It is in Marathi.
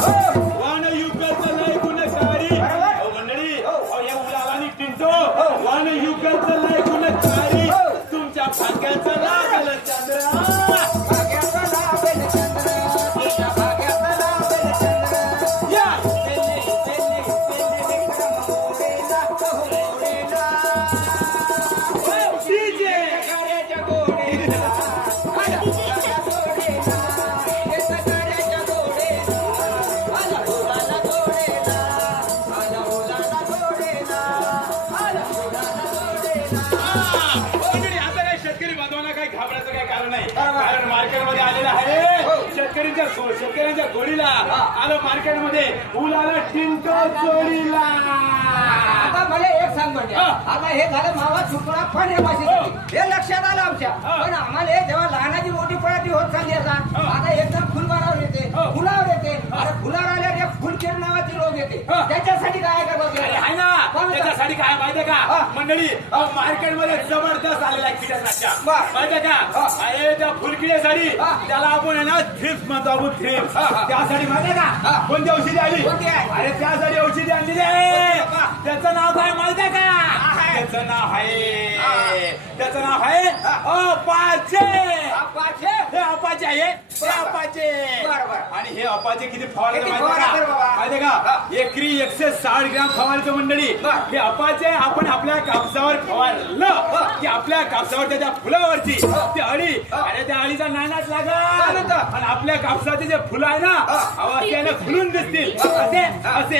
वाण युगाचं लय गुणकारी मंडळी या उलाला निघतो वाण युगाचं लय गुणकारी तुमच्या भाग्याचं लागलं चंद्र कारण मार्केटमध्ये आलेला आहे शेतकऱ्यांच्या गोडीला आलं मार्केटमध्ये उलाला टिंटो जोडीला. आता मला एक सांग म्हणजे आता हे झालं मावा सुपडा पण हे माझी हे लक्षात आलं आमच्या पण आम्हाला हे जेव्हा लहानाची मोठी पळाची होत चालली आता एकदम फुलबारावर येते फुलावर येते अरे फुलावर आल्यावर एक फुलकेर नावाची रोग येते त्याच्यासाठी काय करावं आहे ना त्याच्यासाठी काय माहितीये का मंडळी मार्केटमध्ये जबरदस्त आलेला आहे कीटकनाशक माहितीये का अरे त्या फुलकिडीसाठी त्याला आपण आहे ना थ्रिप्स म्हणतो आपण थ्रिप्स त्यासाठी माहितीये का कोणती औषधी आली अरे त्यासाठी औषधी आणलेली आहे त्याचं नाव काय माहितीये का त्याचं नाव आहे अपाचे हे अपाचे आहे हे अपाचे आणि हे अपाचे किती फवारायचं माहितीये का एकरी 160 ग्राम फवारायचं मंडळी हे अपाचे आपण आपल्या कापसावर फवारलं की आपल्या कापसावर त्याच्या फुलावरची ती अळी अरे त्या अळीचा नानाच लागत आणि आपल्या कापसाचे जे फुलं आहे ना त्याने खुलून दिसतील असे